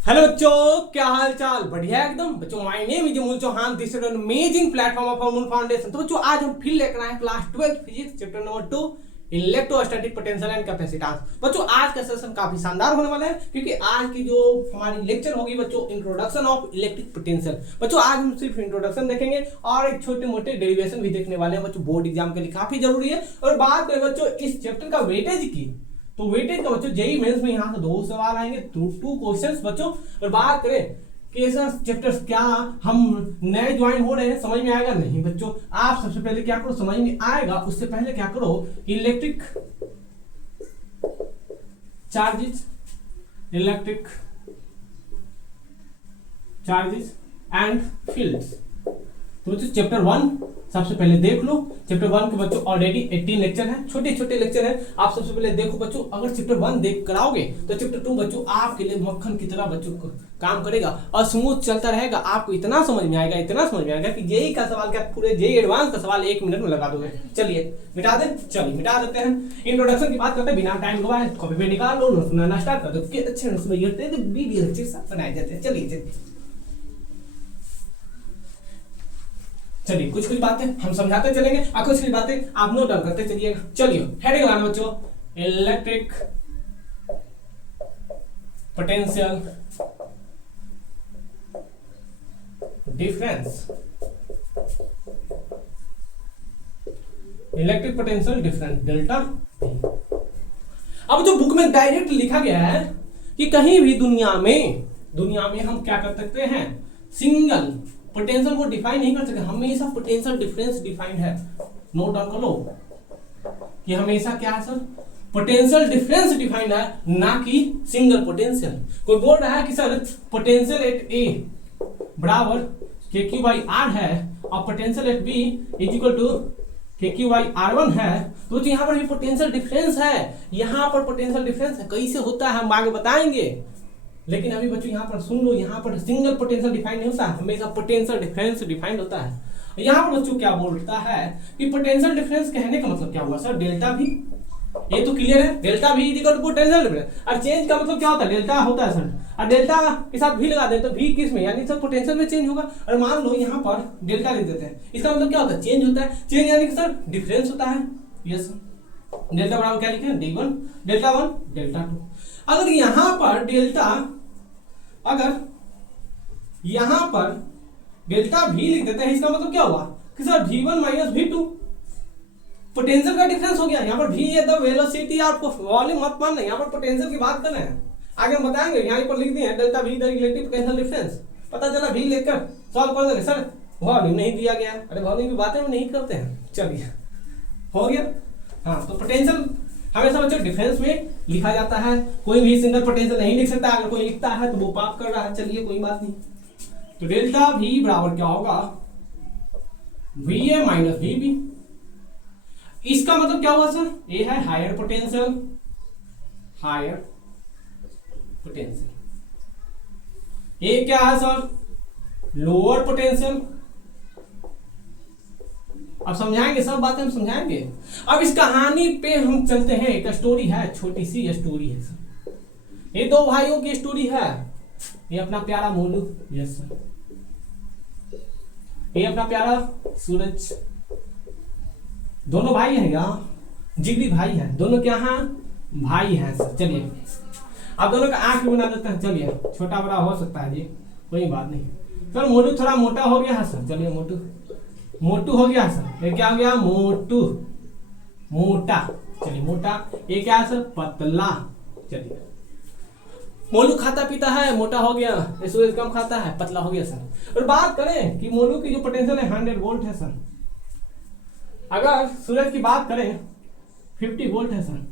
Hello बच्चों, क्या हाल चाल? बढ़िया एकदम। बच्चों, my name is Amul Chauhan. This is an amazing platform of Amul foundation. तो बच्चों, आज हम फिर लेकर आए class 12 physics chapter number 2 electrostatic potential and capacitance. बच्चों, आज का सेशन काफी शानदार होने वाला है क्योंकि आज की जो हमारी लेक्चर होगी बच्चों, इंट्रोडक्शन ऑफ इलेक्ट्रिक पोटेंशियल। बच्चों, आज हम सिर्फ इंट्रोडक्शन देखेंगे और एक छोटे मोटे डेरिवेशन भी देखने वाले हैं बच्चों। बोर्ड एग्जाम के लिए काफी जरूरी है। और बात करें बच्चों इस चैप्टर का वेटेज की, तो वेटेज का बच्चों जेई मेंस में यहाँ से 2 सवाल आएंगे, 2 क्वेश्चंस बच्चों। और बात करें कि सर चैप्टर्स क्या हम नए ज्वाइन हो रहे हैं, समझ में आएगा? नहीं बच्चों, आप सबसे पहले क्या करो, समझ में आएगा उससे पहले क्या करो, इलेक्ट्रिक चार्जेस एंड फील्ड्स। तो बच्चों चैप्टर 1 सबसे पहले देख लो। चैप्टर 1 के बच्चों ऑलरेडी 18 लेक्चर हैं, छोटे छोटे लेक्चर हैं। आप सबसे पहले देखो बच्चों। अगर चैप्टर 1 देख कर आओगे तो चैप्टर 2 बच्चों आपके लिए मक्खन की तरह बच्चों को काम करेगा और स्मूथ चलता रहेगा। आपको इतना समझ में आएगा कि जेई का सवाल क्या, पूरे जेई एडवांस का सवाल 1 मिनट में लगा दोगे। चलिए मिटा दें, चलिए मिटा देते हैं। इंट्रोडक्शन की बात करते हैं बिना टाइम गवाए। कॉपी पे निकाल लो, नोट्स बनाना स्टार्ट कर दो। कितने अच्छे नोट्स वीडियो लेक्चर सब बनाए जाते हैं। चलिए चलिए कुछ बातें हम समझाते चलेंगे और कुछ बातें आप नोट डाउन करते चलिएगा। चलिए हेडिंग लगाना बच्चों, electric potential difference. Electric potential difference delta. अब जो बुक में डायरेक्ट लिखा गया है कि कहीं भी दुनिया में हम क्या कर सकते हैं, सिंगल पोटेंशियल को डिफाइन नहीं कर सकते। हमेशा पोटेंशियल डिफरेंस डिफाइंड है। नोट डाउन कर लो कि हमेशा क्या है सर, पोटेंशियल डिफरेंस डिफाइंड है, ना कि सिंगल पोटेंशियल। कोई बोल रहा है कि सर पोटेंशियल एट ए बराबर के क्यू बाई आर है और potential at B is equal to K Q by R one है, तो यहाँ पर भी पोटेंशियल डिफरेंस है। यहाँ पर पोटेंशियल डिफरेंस है, कैसे होता है हम आगे बताएंगे। लेकिन अभी बच्चों यहाँ पर सुन लो, यहाँ पर सिंगल पोटेंशियल डिफाइन नहीं होता है, हमेशा पोटेंशियल डिफरेंस डिफाइंड होता है। यहाँ पर बच्चों क्या बोलता है कि पोटेंशियल डिफरेंस कहने का मतलब क्या हुआ सर, डेल्टा भी, ये तो क्लियर है, डेल्टा भी इक्वल टू पोटेंशियल डिफरेंस। और चेंज का मतलब क्या होता है, डेल्टा होता है सर, और डेल्टा के साथ भी लगा दें तो भी किस में, यानी सर पोटेंशियल में चेंज होगा। और मान लो यहाँ पर डेल्टा लिख देते हैं, इसका मतलब क्या होता है, चेंज होता है। चेंज यानी कि सर डिफरेंस होता है। यस, डेल्टा बराबर क्या लिखे, D1 डेल्टा 1 डेल्टा 2। अगर यहाँ पर डेल्टा भी लिख देते हैं, इसका मतलब क्या हुआ कि sir V1 minus V2 potential का डिफरेंस हो गया। यहाँ पर V है द वेलोसिटी, आपको वॉल्यूम मत मानना, यहाँ पर पोटेंशियल की बात कर रहे हैं। आगे हम बताएंगे, यहाँ पर लिख दिए हैं delta V the relative potential difference. पता चला V लेकर सॉल्व कर देंगे। सर वॉल्यूम नहीं दिया गया, अरे वॉल्यूम की बातें हम नहीं करते हैं। चलिए हो गया। हाँ, तो पोटेंशियल हमेशा बच्चों डिफरेंस में लिखा जाता है, कोई भी सिंगल पोटेंशियल नहीं लिख सकता। अगर कोई लिखता है तो वो पाप कर रहा है। चलिए कोई बात नहीं। तो डेल्टा V बराबर क्या होगा, VA माइनस VB। इसका मतलब क्या हुआ सर, ये है हायर पोटेंशियल, ये क्या है सर, लोअर पोटेंशियल। अब समझाएंगे, सब बातें हम समझाएंगे। अब इस कहानी पे हम चलते हैं। एक स्टोरी है, छोटी सी स्टोरी है सर। ये 2 भाइयों की स्टोरी है। ये अपना प्यारा मोनू, यस सर, ये अपना प्यारा सूरज। दोनों भाई हैं यहाँ, जिगरी भाई हैं दोनों। क्या हैं, भाई हैं सर। चलिए अब दोनों का आंख भी बना देते हैं। चलिए छोटा बड़ा हो सकता है जी, कोई बात नहीं। सर मोटू थोड़ा मोटा हो गया है सर। चलिए मोटू हो गया सर। ये क्या हो गया, मोटा। चलिए मोटा। ये क्या है सर, पतला। चलिए मोलू खाता पीता है, मोटा हो गया। ये सूरज कम खाता है, पतला हो गया सर। और बात करें कि मोलू की जो पोटेंशियल है 100 वोल्ट है सर। अगर सूरज की बात करें 50 वोल्ट है सर।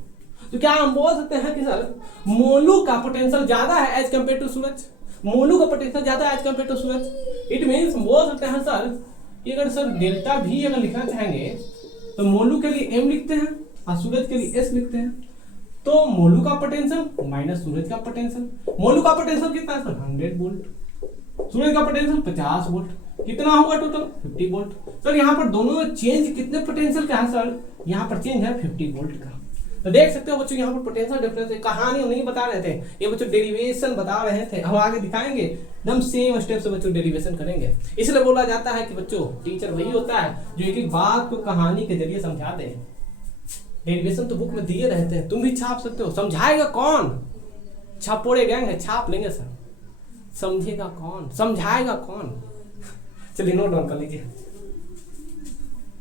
तो क्या हम बोल सकते हैं कि सर मोलू का पोटेंशियल ज्यादा है as compare to Suraj, Molu का पोटेंशियल ज्यादा है as compare to Suraj. It means बोल सकते हैं सर कि अगर सर डेल्टा भी अगर लिखना चाहेंगे तो मोलू के लिए M लिखते हैं और सूरज के लिए S लिखते हैं। तो मोलू का पोटेंशियल माइनस सूरज का पोटेंशियल। मोलू का पोटेंशियल कितना है सर, 100 वोल्ट। सूरज का पोटेंशियल 50 वोल्ट। कितना होगा टोटल, 50 वोल्ट। सर यहाँ पर दोनों में चेंज कितने पोटेंशियल का है सर, यहाँ पर चेंज है 50 वोल्ट का। तो देख सकते हो बच्चों यहाँ पर पोटेंशियल डिफरेंस है, कहानी नहीं बता रहे थे, ये बच्चों डेरिवेशन बता रहे थे, हम आगे दिखाएंगे एकदम सेम स्टेप से बच्चों डेरिवेशन करेंगे। इसलिए बोला जाता है कि बच्चों टीचर वही होता है जो एक एक बात को कहानी के जरिए समझा दे। डेरिवेशन तो बुक में दिए रहते हैं, तुम भी छाप सकते हो। समझाएगा कौन? छापोड़े गैंग है, छाप लेंगे सर। समझेगा कौन? समझाएगा कौन? चलिए नोट डाउन कर लीजिए,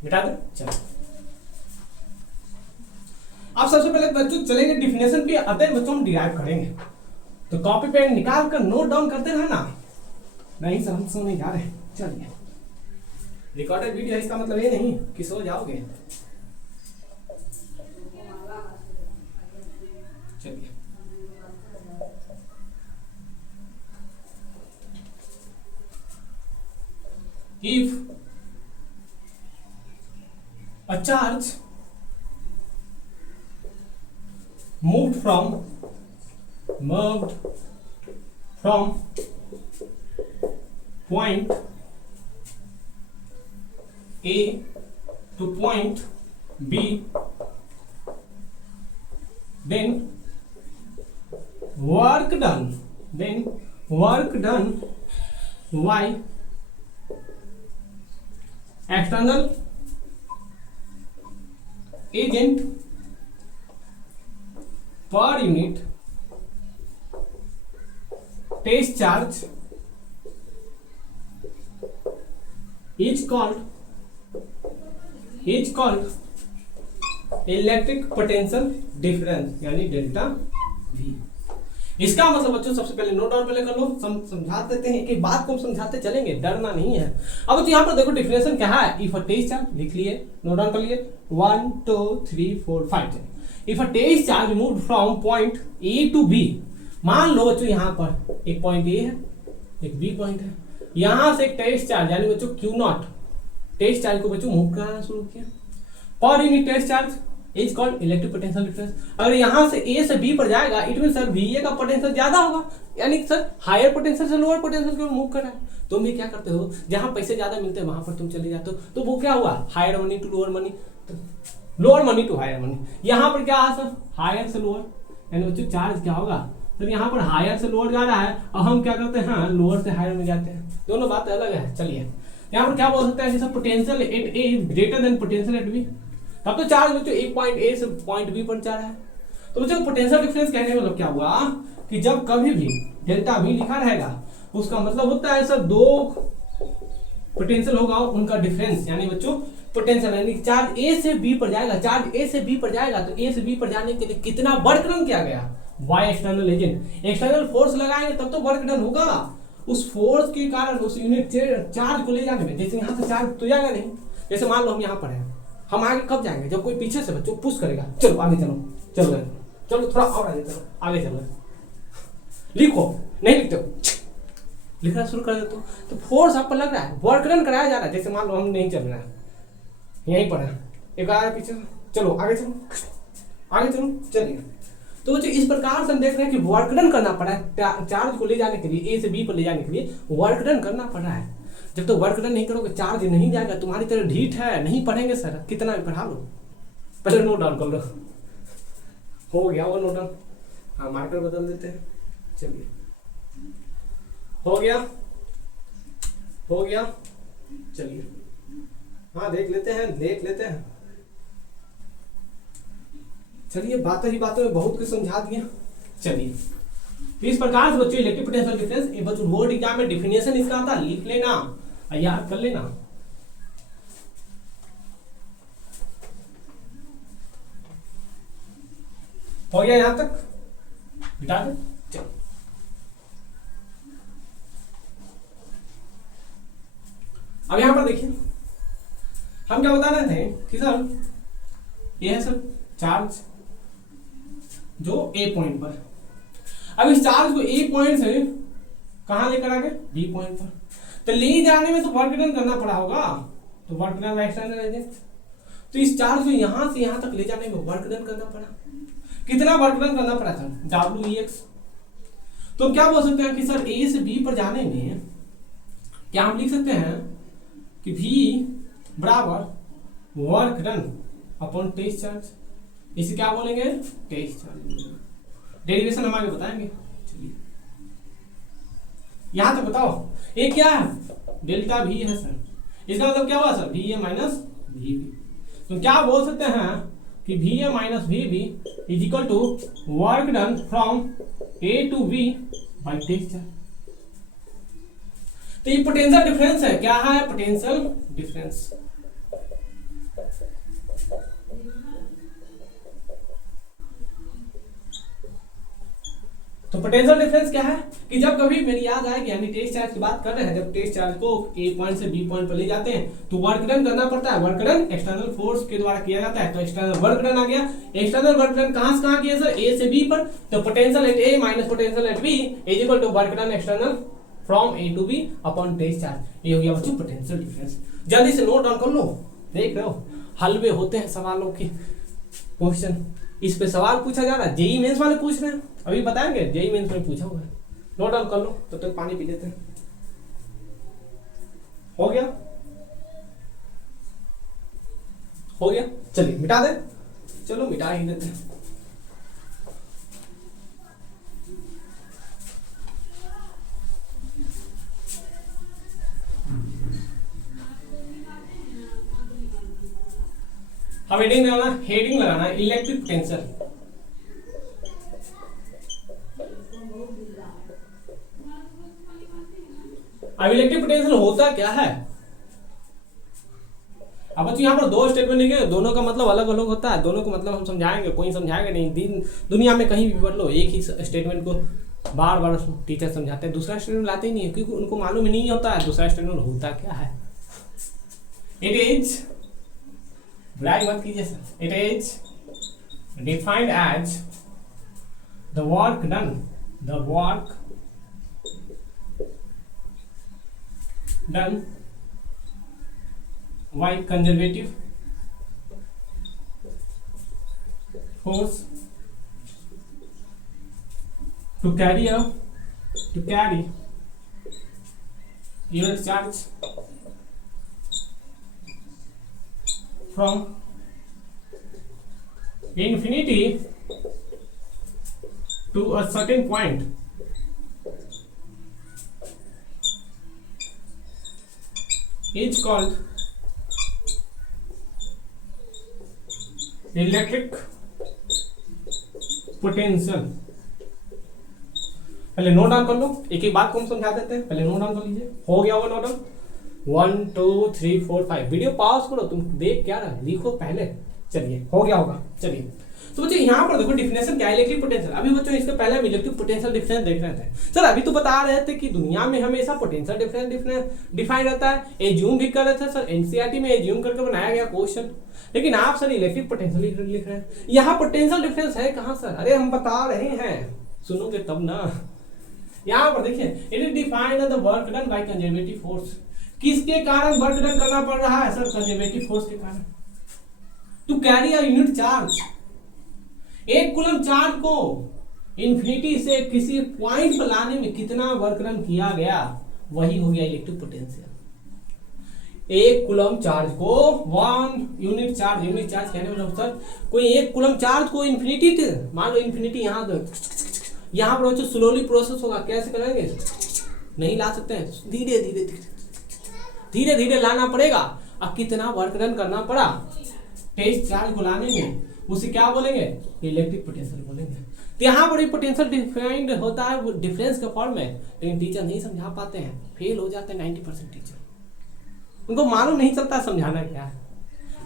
मिटा दो। चलो आप सबसे पहले बच्चों चलेंगे डिफिनेशन पे, अतः बच्चों हम डिराइव करेंगे। तो कॉपी पेन निकाल कर नोट डाउन करते रहना। नहीं सर हम सो नहीं जा रहे। चलिए रिकॉर्डेड वीडियो है, इसका मतलब ये नहीं कि सो जाओगे। चलिए if a charge moved from point A to point B, then work done y external agent per unit test charge is called electric potential difference यानी डेल्टा V। इसका मतलब बच्चों सबसे पहले नोट डाउन पहले कर लो, समझा देते हैं, एक बात को हम समझाते चलेंगे, डरना नहीं है। अब तो यहाँ पर देखो डिफिनेशन क्या है। इफ अ टेस्ट चार्ज, लिख लिए, नोट डाउन कर लिए, 1 2 3 4 5। If a test charge move from point A to B, मान लो बच्चों यहाँ पर एक पॉइंट ए है, एक बी पॉइंट है, यहाँ से एक टेस्ट चार्ज यानी बच्चों Q0 टेस्ट चार्ज को बच्चों मूव कराना शुरू किया। पर unit test charge is called electric potential difference. अगर यहाँ से ए से बी पर जाएगा इट मीन सर VA का पोटेंशियल ज्यादा होगा, यानी सर हायर पोटेंशियल से लोअर पोटेंशियल की ओर मूव कर रहा है। तुम भी क्या करते हो, जहां पैसे ज्यादा मिलते हैं वहां पर तुम चले जाते हो, तो वो क्या हुआ, higher money to lower money, lower money to higher money. यहाँ पर क्या है सर, हायर से लोअर, यानी बच्चों चार्ज क्या होगा सर, यहाँ पर हायर से लोअर जा रहा है और हम क्या करते हैं लोअर से हायर में जाते हैं, दोनों बात अलग है। चलिए यहाँ पर क्या बोल सकते हैं कि sir potential at A greater than potential at B, तब तो चार्ज बच्चों एक पॉइंट ए से पॉइंट बी पर जा रहा है। तो बच्चों पोटेंशियल डिफरेंस कहने का मतलब क्या हुआ कि जब कभी भी डेल्टा V लिखा रहेगा उसका मतलब होता है सर दो पोटेंशियल होगा उनका डिफरेंस, यानी बच्चों पोटेंशियल, यानी चार्ज ए से बी पर जाएगा, चार्ज ए से बी पर जाएगा तो ए से बी पर जाने के लिए कितना वर्क डन किया गया, by external agent, external force लगाएंगे तब तो वर्क डन होगा। उस फोर्स के कारण उस यूनिट चार्ज को ले जाने में, जैसे यहाँ से चार्ज तो जाएगा नहीं, जैसे मान लो हम यहाँ पर हैं, हम आगे कब जाएंगे जब कोई पीछे से बच्चों पुश करेगा, चलो आगे चलो, चलो चलो थोड़ा और आगे चलो, आगे चलो, लिखो नहीं लिखते हो, लिखना शुरू कर देते हो, तो फोर्स आप पर लग रहा है, वर्क डन कराया जा रहा है। जैसे मान लो हम नहीं चल रहा है, यहीं पर है, एक आगे पीछे, चलो आगे चलो, आगे चलो, चलिए। तो बच्चों इस प्रकार से हम देख रहे हैं कि वर्क डन करना पड़ा है, चार्ज को ले जाने के लिए ए से बी पर ले जाने के लिए वर्क डन करना पड़ रहा है। जब तो वर्क डन नहीं करोगे चार्ज नहीं जाएगा, तुम्हारी तरह ढीठ है, नहीं पढ़ेंगे सर, कितना भी पढ़ा लो, पहले नोट डाउन कर लो। हो गया वो नोट डाउन, हाँ मार्कर बदल देते हैं, चलिए हो गया, हो गया, चलिए हाँ देख लेते हैं, देख लेते हैं। चलिए बातों ही बातों में बहुत कुछ समझा दिया। चलिए तो इस प्रकार से बच्चों इलेक्ट्रिक पोटेंशियल डिफरेंस, ये बच्चों बोर्ड एग्जाम में डिफिनेशन इसका आता, लिख लेना, याद कर लेना। हो गया यहां तक, बिटा दो। चलो अब यहां पर देखिए हम क्या बता रहे थे कि सर ये है सर चार्ज जो ए पॉइंट पर, अब इस चार्ज को ए पॉइंट से कहां लेकर आ गए, बी पॉइंट पर, तो ले जाने में तो वर्क डन करना पड़ा होगा, तो वर्क डन एक्सटर्नल एजेंट, तो इस चार्ज को यहां से यहां तक ले जाने में वर्क डन करना पड़ा, कितना वर्क डन करना पड़ा था, WEX। तो क्या बोल सकते हैं कि सर ए से बी पर जाने में क्या हम लिख सकते हैं कि V बराबर work done upon test charge, इसे क्या बोलेंगे, टेस्ट चार्ज। डेरिवेशन हम आगे बताएंगे। चलिए यहां तक बताओ, ये क्या है, डेल्टा वी है सर। इसका मतलब क्या हुआ sir, V A minus V B. तो क्या बोल सकते हैं कि V A minus V B is equal to work done from A to B by test charge. तो ये पोटेंशियल डिफरेंस है, क्या है, पोटेंशियल डिफरेंस। तो पोटेंशियल डिफरेंस क्या है कि जब कभी मेरी याद आएगी, यानी टेस्ट चार्ज की बात कर रहे हैं, जब टेस्ट चार्ज को ए पॉइंट से बी पॉइंट पर ले जाते हैं तो वर्क डन करना पड़ता है। वर्क डन एक्सटर्नल फोर्स के द्वारा किया जाता है। तो एक्सटर्नल वर्क डन आ गया। एक्सटर्नल वर्क डन कहां से कहां किया सर, ए से बी पर। तो potential at A minus potential at B is equal to work done external from A to B upon test charge. ये हो गया बच्चों पोटेंशियल डिफरेंस। जल्दी से नोट डाउन कर लो। देख रहे हो हलवे होते हैं सवालों के क्वेश्चन, इस पे सवाल पूछा जा रहा है, जेई मेंस वाले पूछ रहे हैं, अभी बताएंगे जेई मेंस में पूछा हुआ है। नोट डाउन कर लो, तब तक पानी पी लेते हैं। हो गया, हो गया, चलिए मिटा दे, चलो मिटा ही देते हैं। अब हेडिंग लगाना है इलेक्ट्रिक पोटेंशियल। अब इलेक्ट्रिक पोटेंशियल होता क्या है। अब बच्चों यहाँ पर दो स्टेटमेंट लिखे, दोनों का मतलब अलग अलग होता है, दोनों को मतलब हम समझाएंगे, कोई समझाएगा नहीं। दुनिया में कहीं भी पढ़ लो, एक ही स्टेटमेंट को बार बार टीचर समझाते हैं, दूसरा स्टेटमेंट लाते ही नहीं है, क्योंकि उनको मालूम ही नहीं होता है दूसरा स्टेटमेंट होता क्या है। इट इज, ब्लैक मत कीजिए sir, it is defined as the work done, the work done by conservative force to carry unit charge from infinity to a certain point is called electric potential. पहले note down कर लो, एक एक बात को हम समझा देते हैं, पहले नोट डाउन कर लीजिए। हो गया होगा नोट डाउन, 1 2 3 4 5। वीडियो पॉज करो, तुम देख क्या रहा, लिखो पहले। चलिए हो गया होगा। चलिए तो बच्चों यहाँ पर देखो डिफिनेशन क्या है इलेक्ट्रिक पोटेंशियल। अभी बच्चों इसके पहले हम इलेक्ट्रिक पोटेंशियल डिफरेंस देख रहे थे सर। अभी तो बता रहे थे कि दुनिया में हमेशा पोटेंशियल डिफरेंस डिफाइन रहता है। एज्यूम भी कर रहे थे सर, एनसीईआरटी में एज्यूम करके बनाया गया क्वेश्चन। लेकिन आप सर इलेक्ट्रिक पोटेंशियल लिख रहे हैं, यहाँ पोटेंशियल डिफरेंस है कहाँ सर। अरे हम बता रहे हैं, सुनोगे तब ना। यहाँ पर देखिए, it is defined the work done by conservative force. किसके कारण वर्क डन करना पड़ रहा है सर, कंजर्वेटिव फोर्स के कारण। To carry a unit charge, एक कूलम चार्ज को इंफिनिटी से किसी पॉइंट पर लाने में कितना वर्क डन किया गया, वही हो गया इलेक्ट्रिक पोटेंशियल। एक कूलम चार्ज को 1 यूनिट चार्ज कहने वाला सर, कोई एक कूलम चार्ज को इंफिनिटी, मान लो इंफिनिटी यहाँ पर बच्चों स्लोली प्रोसेस होगा। कैसे करेंगे, नहीं ला सकते हैं, धीरे धीरे धीरे लाना पड़ेगा। अब कितना वर्क डन करना पड़ा टेस्ट चार्ज को लाने में, उसे क्या बोलेंगे, इलेक्ट्रिक पोटेंशियल बोलेंगे। तो यहाँ पर पोटेंशियल डिफाइंड होता है वो डिफरेंस के फॉर्म में, लेकिन टीचर नहीं समझा पाते हैं, फेल हो जाते हैं 90% टीचर। उनको मालूम नहीं चलता समझाना क्या है,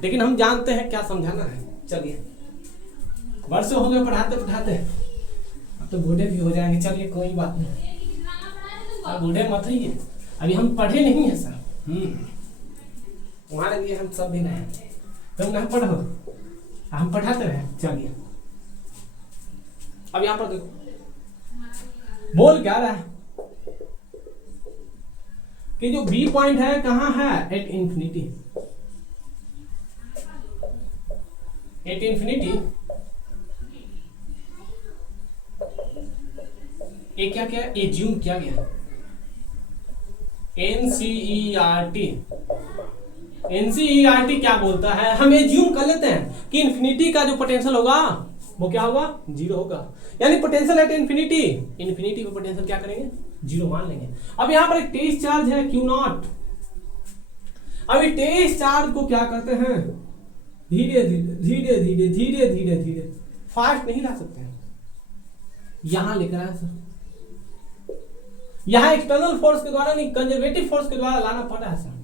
लेकिन हम जानते हैं क्या समझाना है। चलिए वर्षों हो गए पढ़ाते पढ़ाते, अब तो बूढ़े भी हो जाएंगे। चलिए कोई बात नहीं, अब बूढ़े मत ही, अभी हम पढ़े नहीं है सर। तुम्हारे लिए हम सब भी नहीं, तुम ना पढ़ो, हम पढ़ाते रहे। चलिए अब यहाँ पर देखो बोल क्या रहा है कि जो बी पॉइंट है कहाँ है, एट इंफिनिटी। एट इंफिनिटी ये क्या क्या एज्यूम किया गया, NCERT एनसीईआरटी क्या बोलता है, हम एज्यूम कर लेते हैं कि इन्फिनिटी का जो पोटेंशियल होगा वो क्या होगा, जीरो होगा। यानी पोटेंशियल एट इन्फिनिटी, इन्फिनिटी पे पोटेंशियल क्या करेंगे, जीरो मान लेंगे। अब यहां पर एक टेस्ट चार्ज है क्यू नॉट। अब ये टेस्ट चार्ज को क्या करते हैं, धीरे धीरे धीरे धीरे धीरे धीरे धीरे, फास्ट नहीं ला सकते हैं, यहां लेकर आए सर। यहां एक्सटर्नल फोर्स के द्वारा नहीं, कंजर्वेटिव फोर्स के द्वारा लाना पड़ रहा है सर।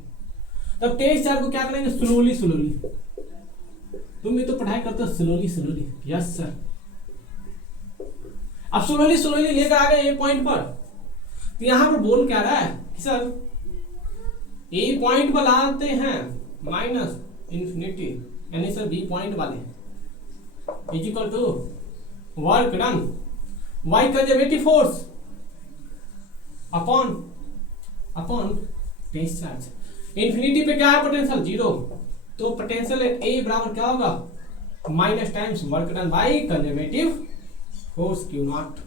तब टेस्ट चार्ज को क्या करेंगे, स्लोली स्लोली। तुम भी तो पढ़ाई करते हो स्लोली स्लोली, यस सर। अब स्लोली स्लोली लेकर आ गए ए पॉइंट पर, तो यहां पर बोल क्या रहा है कि सर ए पॉइंट पर लाते हैं माइनस इंफिनिटी, यानी सर बी पॉइंट वाले is equal to work done by conservative force upon upon test charge. Infinity पे क्या है पोटेंशियल, जीरो, तो पोटेंशियल एट ए बराबर क्या होगा, minus times work done by conservative force Q naught.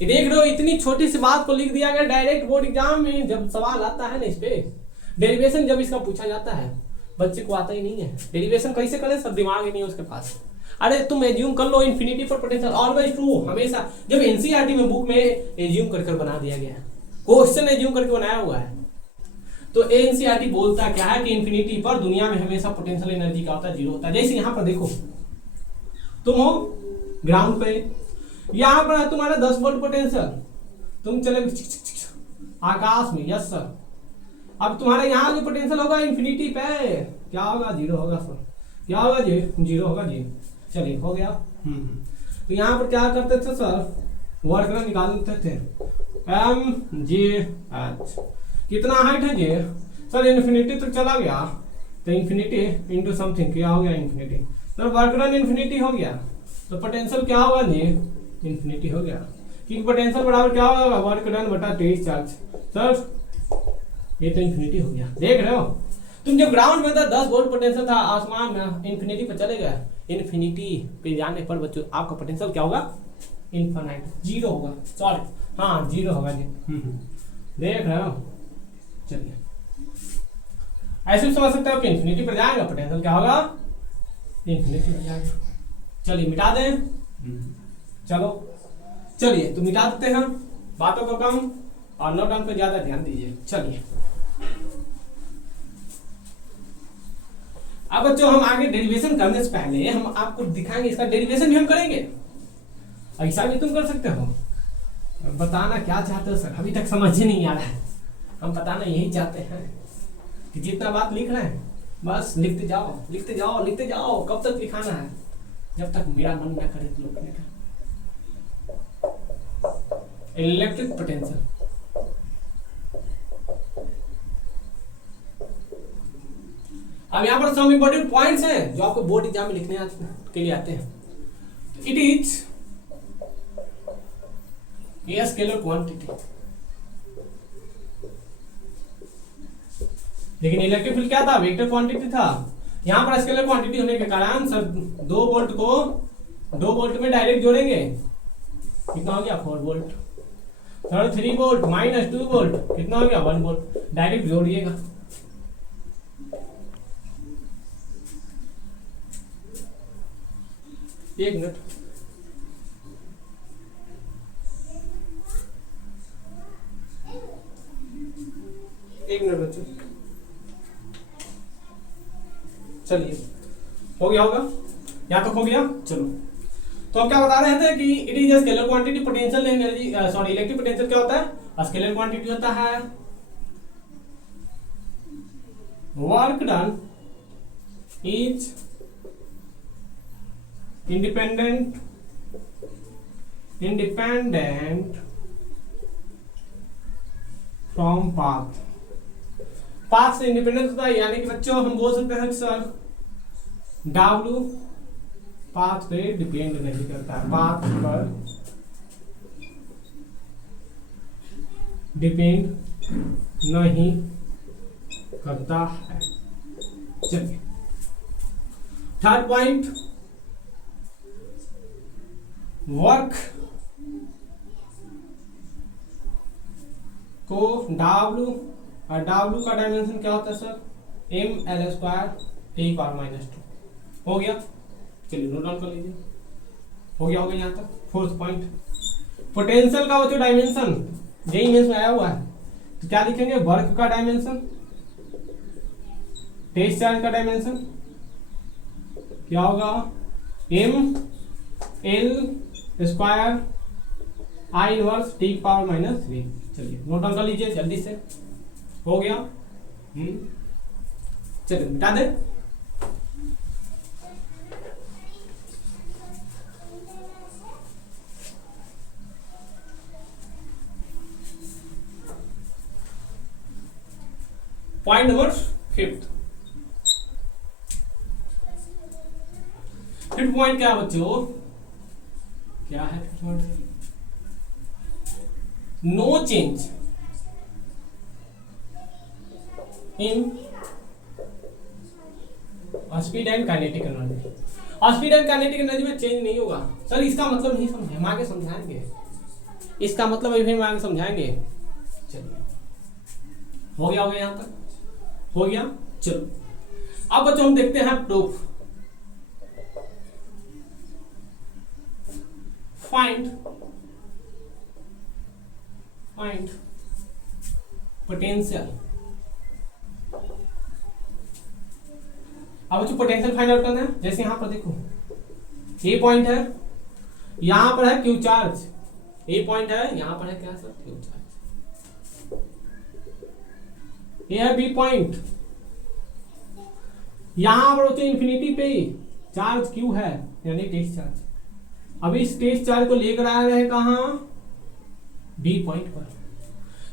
ये देख रहे हो, इतनी छोटी सी बात को लिख दिया गया डायरेक्ट बोर्ड एग्जाम में। जब सवाल आता है ना इस पे, डेरिवेशन जब इसका पूछा जाता है, बच्चे को आता ही नहीं है, डेरिवेशन कैसे करे सब, दिमाग ही नहीं है उसके पास। अरे तुम एज्यूम कर लो इन्फिनिटी पर पोटेंशियल, ऑलवेज ट्रू, हमेशा। जब एनसीईआरटी में बुक में एज्यूम कर बना दिया गया है, क्वेश्चन एज्यूम करके बनाया हुआ है। तो एनसीईआरटी बोलता क्या है कि इन्फिनिटी पर दुनिया में हमेशा पोटेंशियल एनर्जी का होता है, जीरो होता है। जैसे यहाँ पर देखो, तुम हो ग्राउंड पे, यहाँ पर है तुम्हारा 10 वोल्ट पोटेंशियल, तुम चले आकाश में, यस सर। अब तुम्हारे यहाँ जो पोटेंशियल होगा इन्फिनिटी पे क्या होगा, जीरो होगा सर। क्या होगा जी, जीरो होगा जी। चलिए हो गया। तो यहाँ पर क्या करते थे सर, वर्क डन निकालते थे, एम जी एच, कितना हाइट है जी सर, इन्फिनिटी तो चला गया, तो इन्फिनिटी इंटू समथिंग क्या हो गया, इन्फिनिटी। तो वर्क डन इन्फिनिटी हो गया, तो पोटेंशियल क्या होगा जी, इन्फिनिटी हो गया। क्योंकि पोटेंशियल बराबर क्या होगा, वर्क डन बटा टेस्ट चार्ज। सर ये तो इन्फिनिटी हो गया, देख रहे हो। तुम जब ग्राउंड में था 10 वोल्ट पोटेंशियल था, आसमान में इन्फिनिटी पर चले गए, इन्फिनिटी पे जाने पर बच्चों आपका पोटेंशियल क्या होगा, इनफाइनाइट, जीरो होगा। सॉरी हाँ जीरो होगा जी। देख रहे हो। चलिए ऐसे भी समझ सकते हो कि इन्फिनिटी पर जाएगा पोटेंशियल क्या होगा, इन्फिनिटी पर जाएगा। चलिए मिटा दें, चलो चलिए तो मिटा देते हैं, बातों को कम और नोट डाउन पे ज्यादा ध्यान दीजिए। चलिए अब बच्चों हम आगे डेरिवेशन करने से पहले हम आपको दिखाएंगे, इसका डेरिवेशन भी हम करेंगे। ऐसा भी तुम कर सकते हो। बताना क्या चाहते हो सर, अभी तक समझ ही नहीं आ रहा है। हम बताना यही चाहते हैं कि जितना बात लिख रहे हैं बस लिखते जाओ लिखते जाओ लिखते जाओ। कब तक लिखाना है, जब तक मेरा मन ना करे तो लिखने का। इलेक्ट्रिक पोटेंशियल, अब यहाँ पर सम इंपॉर्टेंट पॉइंट्स हैं जो आपको बोर्ड एग्जाम में लिखने के लिए आते हैं। It is a scalar quantity, लेकिन इलेक्ट्रिक फील्ड क्या था, वेक्टर क्वांटिटी था। यहाँ पर स्केलर क्वांटिटी होने के कारण सर 2 वोल्ट को 2 वोल्ट में डायरेक्ट जोड़ेंगे, कितना हो गया 4 volt. Third 3 volt minus 2 volt कितना हो गया 1 वोल्ट, डायरेक्ट जोड़िएगा। एक मिनट, एक मिनट बच्चों, चलिए हो गया होगा, यहाँ तक हो गया। चलो तो हम क्या बता रहे थे कि it is scalar quantity, potential energy sorry electric potential क्या होता है, स्केलर क्वांटिटी होता है। Work done is independent from path, path से इंडिपेंडेंट होता है। यानी कि बच्चों हम बोल सकते हैं सर W पाथ पे डिपेंड नहीं करता है, पाथ पर डिपेंड नहीं करता है। चलिए थर्ड पॉइंट, वर्क को W, और W का डायमेंशन क्या होता है sir, M L square T power minus 2 हो गया। चलिए नोट डाउन कर लीजिए, हो गया यहाँ तक। फोर्थ पॉइंट, पोटेंशियल का वो जो डायमेंशन जेई मेंस में आया हुआ है, तो क्या लिखेंगे, वर्क का डायमेंशन, टेस्ट चार्ज का डायमेंशन क्या होगा, M L square I inverse T power minus 3। चलिए नोट डाउन कर लीजिए जल्दी से, हो गया। चलिए मिटा दे। पॉइंट नंबर फिफ्थ पॉइंट क्या है बच्चों, क्या है fifth point, no change in speed and kinetic energy. Speed and kinetic energy में चेंज नहीं होगा। सर इसका मतलब नहीं समझे, हम आगे समझाएंगे, इसका मतलब अभी हम आगे समझाएंगे। चलिए हो गया यहाँ तक, हो गया। चलो अब बच्चों हम देखते हैं प्रूफ। Find potential. अब बच्चों पोटेंशियल फाइंड आउट करना है। जैसे यहां पर देखो ए पॉइंट है, यहां पर है क्यू चार्ज, ए पॉइंट है, यहां पर है क्या सर, क्यू चार्ज। ये है बी पॉइंट, यहां पर बच्चों इंफिनिटी पे चार्ज क्यू है, यानी टेस्ट चार्ज। अभी इस टेस्ट चार्ज को लेकर आ रहे हैं कहां, बी पॉइंट पर।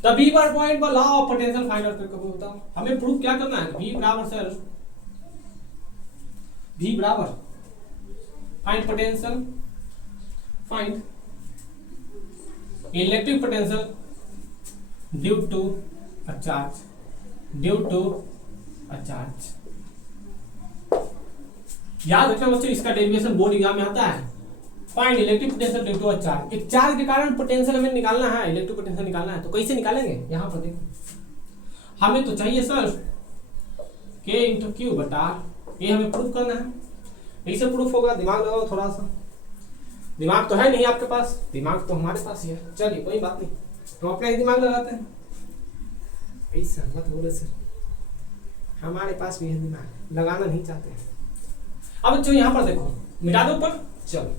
तो बी पर पॉइंट पर law of potential find out करके बताओ। हमें प्रूफ क्या करना है, बी बराबर सर, बी बराबर find potential, find electric potential due to a charge, due to a charge. याद रखना बच्चों, इसका डेरिवेशन बोर्ड एग्जाम में आता है। Find electric potential due to a charge. एक चार्ज के कारण पोटेंशियल हमें निकालना है, इलेक्ट्रिक पोटेंशियल निकालना है, तो कैसे निकालेंगे, यहां पर देखो हमें तो चाहिए सर K इंटू क्यू बटा, ये हमें प्रूफ करना है। ऐसे प्रूफ होगा, दिमाग लगाओ थोड़ा सा। दिमाग तो है नहीं आपके पास, दिमाग तो हमारे पास ही है। चलिए कोई बात नहीं, तो अपना ही दिमाग लगाते हैं। ऐसा मत बोले सर, हमारे पास भी है दिमाग, लगाना नहीं चाहते हैं। अब जो यहाँ पर देखो, मिटा दो ऊपर। चलो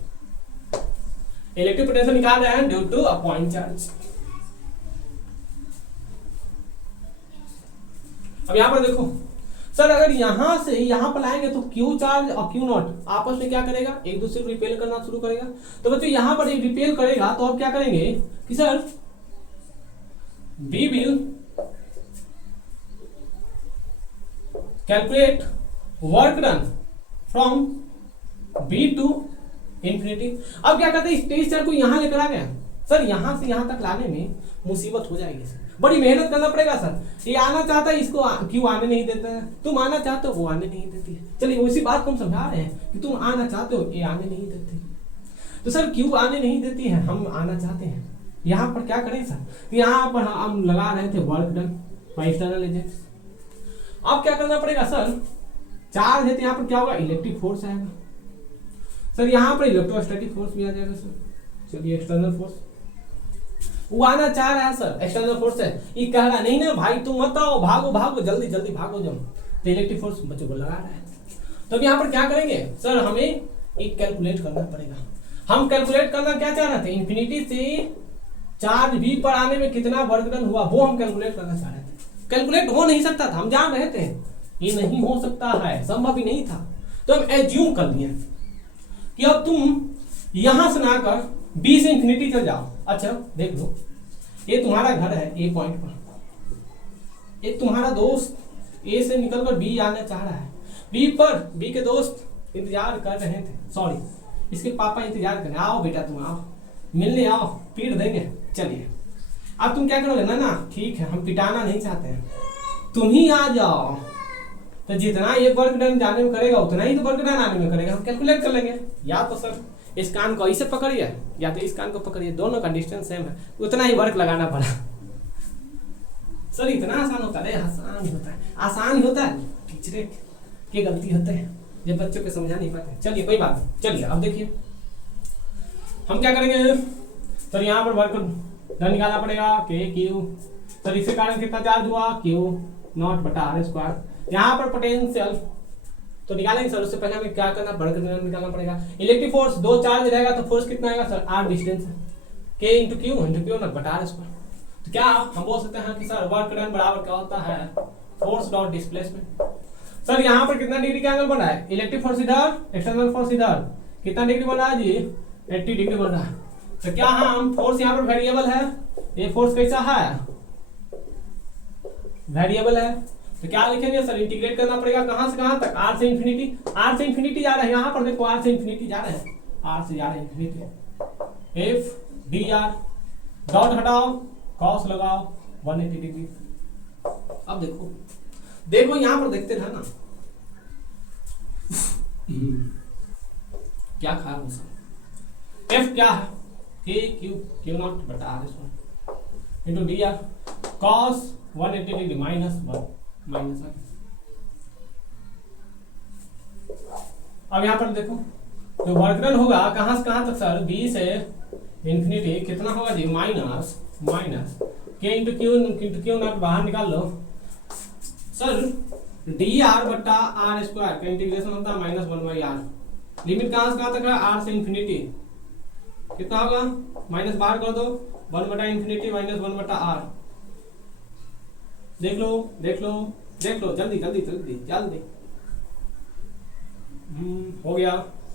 इलेक्ट्रिक पोटेंशियल निकाल रहे हैं due to a point charge. अब यहाँ पर देखो सर, अगर यहां से यहां पर लाएंगे तो क्यू चार्ज और क्यू नॉट आपस में क्या करेगा, एक दूसरे को रिपेल करना शुरू करेगा। तो बच्चों यहां पर एक रिपेल करेगा, तो अब क्या करेंगे कि sir we will calculate work done from B to infinity. अब क्या करते हैं, इस टेस्ट चार्ज को यहां लेकर आ गया सर, यहां से यहां तक लाने में मुसीबत हो जाएगी सर, बड़ी मेहनत करना पड़ेगा सर। ये आना चाहता है, इसको क्यों आने नहीं देता है, तुम आना चाहते हो वो आने नहीं देती है। चलिए उसी बात को हम समझा रहे हैं कि तुम आना चाहते हो, ये आने नहीं देती। तो सर क्यों आने नहीं देती है, हम आना चाहते हैं। यहाँ पर क्या करें सर, यहाँ पर हम लगा रहे थे work done by external agents. अब क्या करना पड़ेगा सर, चार्ज है तो यहाँ पर क्या होगा, इलेक्ट्रिक फोर्स आएगा सर, यहाँ पर इलेक्ट्रोस्टैटिक फोर्स भी आ जाएगा सर। चलिए एक्सटर्नल फोर्स वो आना चाह रहा है सर, एक्सटर्नल फोर्स है, ये कह रहा नहीं ना भाई तुम मत आओ, भागो भागो जल्दी जल्दी भागो जम, तो इलेक्ट्रिक फोर्स बच्चों को लगा रहा है। तो अब यहाँ पर क्या करेंगे सर, हमें एक कैलकुलेट करना पड़ेगा। हम कैलकुलेट करना क्या चाह रहे थे, इन्फिनिटी से चार्ज भी पर आने में कितना वर्क डन हुआ, वो हम कैलकुलेट करना चाह रहे थे। कैलकुलेट हो नहीं सकता था, हम जान रहे थे ये नहीं हो सकता है, संभव ही नहीं था। तो हम एज्यूम कर लिए कि अब तुम यहां से ना कर बी से इंफिनिटी चल जाओ। अच्छा देख लो, ये तुम्हारा घर है ए पॉइंट पर, ये तुम्हारा दोस्त ए से निकलकर बी आना चाह रहा है, बी पर बी के दोस्त इंतजार कर रहे थे, सॉरी इसके पापा इंतजार कर रहे, आओ बेटा तुम आओ मिलने आओ, पीट देंगे। चलिए अब तुम क्या करोगे, ना ठीक है हम पिटाना नहीं चाहते हैं, तुम ही आ जाओ। तो जितना ये वर्क डन जाने में करेगा उतना ही तो वर्क डन आने में करेगा, हम कैलकुलेट कर लेंगे। या तो सर इस कान को ऐसे पकड़िए या तो इस कान को पकड़िए, दोनों का डिस्टेंस सेम है, उतना ही वर्क लगाना पड़ा। सर इतना आसान होता है, आसान होता है, आसान ही होता है। टीचर की गलती होते हैं जब बच्चों को समझा नहीं पाते। चलिए कोई बात नहीं, चलिए अब देखिए हम क्या करेंगे सर, यहाँ पर वर्क डन निकालना पड़ेगा के क्यू। सर इसके कारण कितना चार्ज हुआ क्यू नॉट बटा आर स्क्वायर। यहाँ पर पोटेंशियल तो निकालेंगे सर, उससे पहले हमें क्या करना, वर्क डन निकालना पड़ेगा। इलेक्ट्रिक फोर्स, दो चार्ज रहेगा तो फोर्स कितना आएगा सर, आर डिस्टेंस है, के इंटू क्यू नॉट बटा आर स्क्वायर। तो क्या हम बोल सकते हैं कि सर वर्क डन बराबर क्या होता है, फोर्स डॉट डिस्प्लेसमेंट। सर यहाँ पर कितना डिग्री का एंगल बना है, इलेक्ट्रिक फोर्स इधर, एक्सटर्नल फोर्स इधर, कितना डिग्री बन रहा है जी, 80 डिग्री बन रहा है। तो क्या हम फोर्स यहाँ पर वेरिएबल है, ये फोर्स कैसा है, वेरिएबल है। तो क्या लिखेंगे सर, इंटीग्रेट करना पड़ेगा कहां से कहां तक, आर से इंफिनिटी। आर से इंफिनिटी जा रहे हैं, यहाँ पर देखो आर से इंफिनिटी जा रहे हैं, आर से जा रहे हैं infinity. F D R dot हटाओ, कॉस लगाओ 180 डिग्री। अब देखो देखो यहाँ पर देखते रहना क्या खाया सर, एफ क्या है, के क्यू क्यू नॉट बटा R square into D R cos 180 degree minus 1 minus. अब यहाँ पर देखो जो वर्क डन होगा कहां से कहां तक सर, बी से इंफिनिटी, कितना होगा जी, माइनस माइनस के इंटू क्यू नॉट बाहर निकाल लो सर, डी आर बटा आर स्क्वायर का इंटीग्रेशन होता है माइनस 1 बाई आर। लिमिट कहां से कहां तक है, आर से इंफिनिटी, कितना होगा, माइनस बाहर कर दो, 1 बटा इंफिनिटी माइनस 1 बटा आर। देख लो देख लो देख लो, जल्दी जल्दी जल्दी जल्दी। हो गया,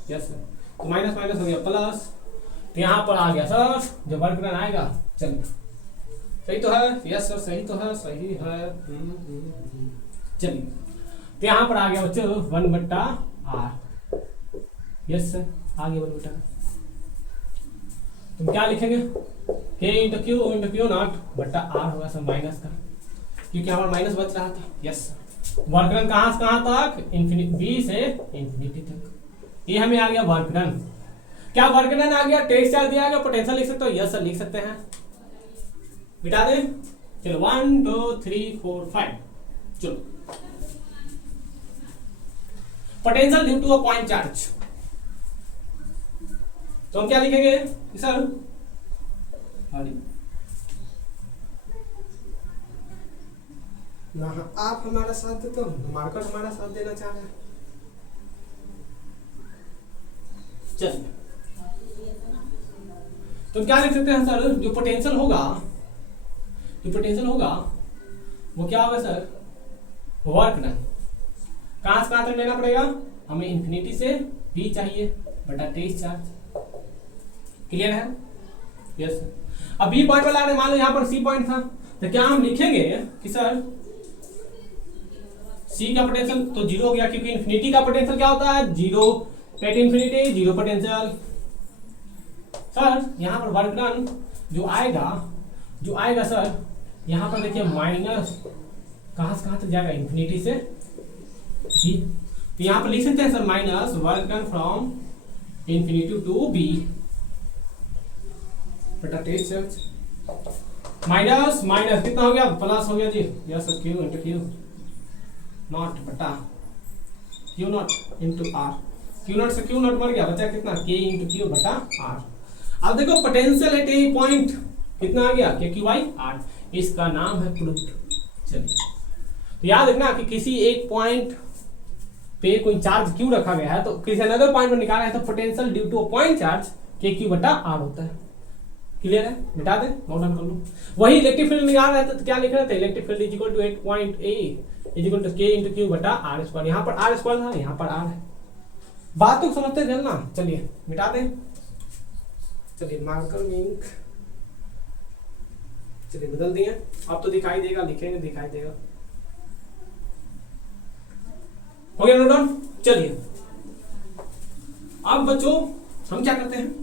यस सर। तो माइनस माइनस हो गया प्लस, तो यहाँ पर आ गया सर जो वर्क डन आएगा। चलिए सही तो है, यस सर सही तो है, सही है। चलिए तो यहाँ पर आ गया बच्चों 1 बट्टा आर, यस सर आ गया 1 बट्टा। तुम क्या लिखेंगे, के इंटू क्यू नॉट बट्टा आर होगा सर माइनस का, क्योंकि हमारा माइनस बच रहा था, यस। वर्क डन कहां से कहां तक, इंफिनिटी, बी से इंफिनिटी तक। ये हमें आ गया वर्क डन। क्या वर्क डन आ गया, टेस्ट चार्ज दिया गया, पोटेंशियल लिख सकते हो, यस सर लिख सकते हैं। मिटा दें, चलो 1 2 3 4 5। चलो potential due to a point charge, तो हम क्या लिखेंगे सर, ना आप हमारा साथ देते हो, मार्कर हमारा साथ देना चाह रहे हैं। चलिए तो क्या लिख सकते हैं सर, जो पोटेंशियल होगा, जो पोटेंशियल होगा वो क्या होगा सर, वर्क डन। कहां से कहां तक लेना पड़ेगा, हमें इंफिनिटी से बी चाहिए बटा टेस्ट चार्ज। क्लियर है, यस सर। अब बी पॉइंट वाला, मान लो यहाँ पर सी पॉइंट था, तो क्या हम लिखेंगे कि सर सी का पोटेंशियल तो जीरो हो गया, क्योंकि इंफिनिटी का पोटेंशियल क्या होता है, zero, at infinity zero potential. Sir यहाँ पर वर्क डन जो आएगा सर, यहाँ पर देखिए माइनस कहां से कहां तक जाएगा, इंफिनिटी से बी। तो यहाँ पर लिख सकते हैं sir minus work done from infinity to B बटा टेस्ट चार्ज माइनस माइनस कितना हो गया, प्लस हो गया जी, yes sir, Q into Q not बटा Q not into R. Q not से क्यू नॉट मर गया, बचा कितना, के इंटू क्यू बटा आर। अब देखो पोटेंशियल एट ए पॉइंट कितना आ गया, के क्यू बाई आर, इसका नाम है प्रूफ। चलिए तो याद रखना कि किसी एक पॉइंट पे कोई चार्ज क्यू रखा गया है, तो किसी अनदर पॉइंट पर निकाला है तो potential due two point charge के क्यू बटा आर होता है। क्लियर है, मिटा दे, नोट डाउन कर लो। वही इलेक्ट्रिक फील्ड निकाल रहे थे तो क्या लिख रहे थे, electric field is equal to 8 point A is equal to K into Q बटा आर स्क्वायर। यहाँ पर आर स्क्वायर था, यहाँ पर आर है, बात तो समझते चलना। चलिए मिटा दे, चलिए मार्कर इंक, चलिए बदल दिए, अब तो दिखाई देगा, लिखेंगे दिखाई देगा। हो गया नोट डाउन। चलिए अब बच्चों हम क्या करते हैं,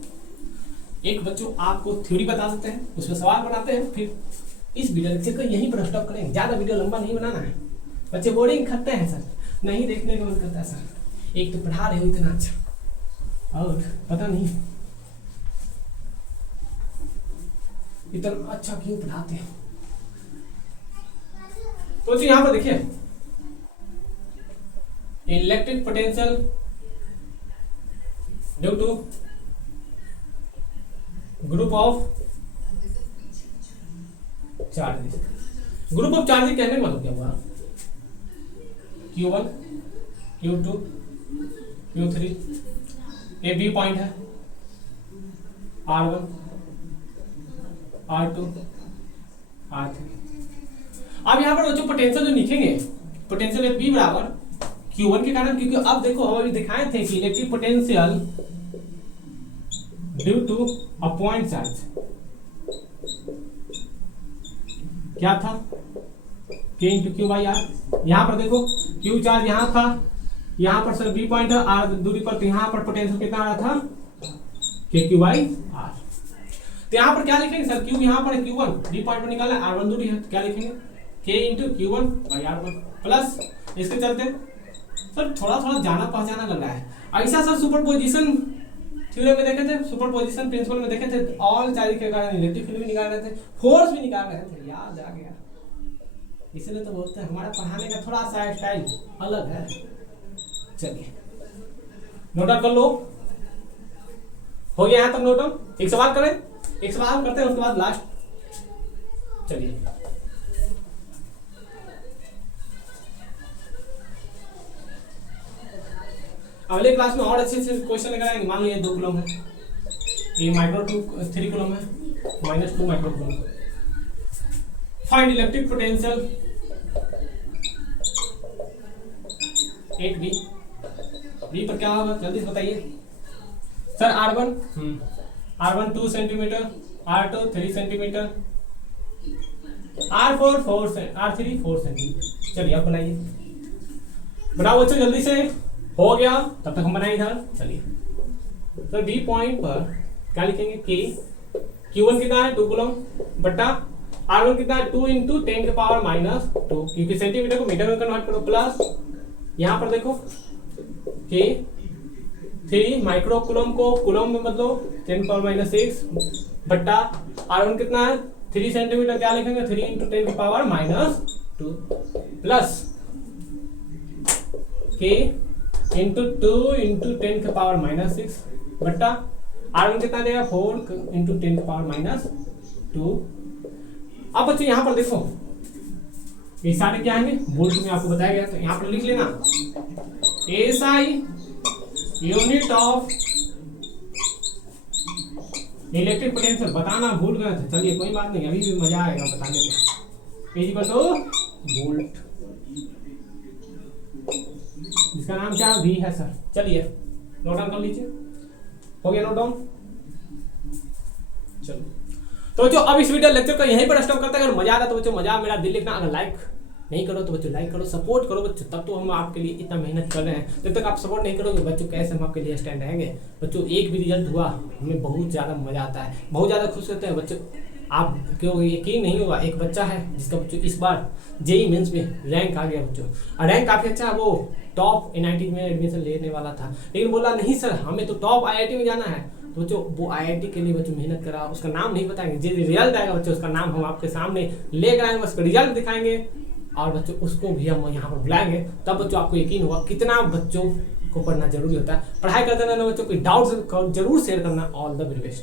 एक बच्चों आपको थ्योरी बता देते हैं, उसमें सवाल बनाते हैं, फिर इस वीडियो लेक्चर को यहीं पर स्टॉप करेंगे, ज्यादा वीडियो लंबा नहीं बनाना है। बच्चे बोरिंग करते हैं सर, नहीं देखने का मन करता है सर। एक तो पढ़ा रहे हो इतना अच्छा, और पता नहीं इतना अच्छा क्यों पढ़ाते हैं। तो जी यहाँ पर देखिए electric potential due to group of charges. Group of charges कहने का मतलब क्या हुआ? Q1 Q2 Q3, ये बी पॉइंट है, R1 R2 R3। अब यहाँ पर बच्चों पोटेंशियल जो लिखेंगे, पोटेंशियल है P बराबर Q1 के कारण, क्योंकि अब देखो हम अभी दिखाए थे कि electric potential due to a point charge क्या था? K into Q by R. यहाँ पर देखो Q चार्ज यहाँ था, यहाँ पर सर बी पॉइंट है, R दूरी पर, तो यहाँ पर पोटेंशियल कितना आ रहा था? K Q by R. तो यहाँ पर क्या लिखेंगे सर? Q यहाँ पर Q1 बी पॉइंट पर निकाला, R1 दूरी है, तो क्या लिखेंगे? K into Q1 by R1 plus इसके चलते सर थोड़ा थोड़ा जाना पहचाना लग रहा है। ऐसा सर सुपरपोजिशन थ्योरम में देखे थे, सुपरपोजिशन प्रिंसिपल में देखे थे, ऑल चार्ज के कारण इलेक्ट्रिक फील्ड भी निकाल रहे थे, फोर्स भी निकाल रहे थे, याद आ गया। इसलिए तो बोलते हैं हमारा पढ़ाने का थोड़ा सा स्टाइल अलग है। चलिए नोट डाउन कर लो, हो गया यहाँ तक नोट डाउन। एक सवाल करें, एक सवाल करते हैं उसके बाद लास्ट। चलिए अगले क्लास में और अच्छे से क्वेश्चन लेकर आएंगे। मान लीजिए 2 कूलम है, ये माइक्रो 3 कूलम है, -2 micro coulomb. Find electric potential 8B। B पर क्या होगा जल्दी से बताइए sir. R1 2 centimetre, R2 3 centimetre, R4 R3 4 centimetre. चलिए अब बनाइए, बनाओ बच्चों जल्दी से। हो गया, तब तक हम बनाए इधर। चलिए सर बी पॉइंट पर क्या लिखेंगे? K Q1 कितना है? 2 कूलम बट्टा R1 कितना है? 2 इंटू 10 के पावर -2, क्योंकि सेंटीमीटर को मीटर में कन्वर्ट करो, प्लस यहाँ पर देखो K 3 माइक्रो कूलम को कूलम में बदलो, 10 पावर -6 बट्टा R1 कितना है? 3 सेंटीमीटर, क्या लिखेंगे? 3 इंटू 10 के power -2 plus K into 2 into 10 के पावर -6 बट्टा R1 कितना देगा? 4 इंटू 10 के पावर -2। अब बच्चों यहाँ पर देखो ये सारे क्या आएंगे? वोल्ट में आपको बताया गया, तो यहाँ पर लिख लेना SI unit of electric potential. बताना भूल गए थे, चलिए कोई बात नहीं, अभी भी मजा आएगा बताने में। इक्वल टू वोल्ट, जिसका नाम क्या V है सर। चलिए नोट डाउन कर लीजिए, हो गया नोट डाउन। चलो तो बच्चों अब इस वीडियो लेक्चर को यहीं पर स्टॉप करते हैं। अगर मजा आ रहा तो बच्चों मजा मेरा दिल लिखना, अगर लाइक नहीं करो तो बच्चों लाइक करो, सपोर्ट करो बच्चों, तब तो हम आपके लिए इतना मेहनत कर रहे हैं। जब तक आप सपोर्ट नहीं करोगे बच्चों कैसे हम आपके लिए स्टैंड रहेंगे। बच्चों एक भी रिजल्ट हुआ हमें बहुत ज़्यादा मजा आता है, बहुत ज़्यादा खुश होते हैं बच्चों। आप क्यों यकीन नहीं होगा, एक बच्चा है जिसका बच्चों इस बार जेईई मेंस में रैंक आ गया बच्चों, और रैंक काफ़ी अच्छा है, वो टॉप NIT में एडमिशन लेने वाला था, लेकिन बोला नहीं सर हमें तो टॉप IIT में जाना है। तो बच्चों वो IIT के लिए बच्चों मेहनत करा, उसका नाम नहीं बताएंगे, जो रिजल्ट आएगा बच्चों उसका नाम हम आपके सामने लेकर आएंगे, उसका रिजल्ट दिखाएंगे और बच्चों उसको भी हम यहाँ पर बुलाएंगे। तब बच्चों आपको यकीन होगा कितना बच्चों को पढ़ना जरूरी होता है। पढ़ाई करते रहना बच्चों, कोई डाउट जरूर शेयर करना। All the very best.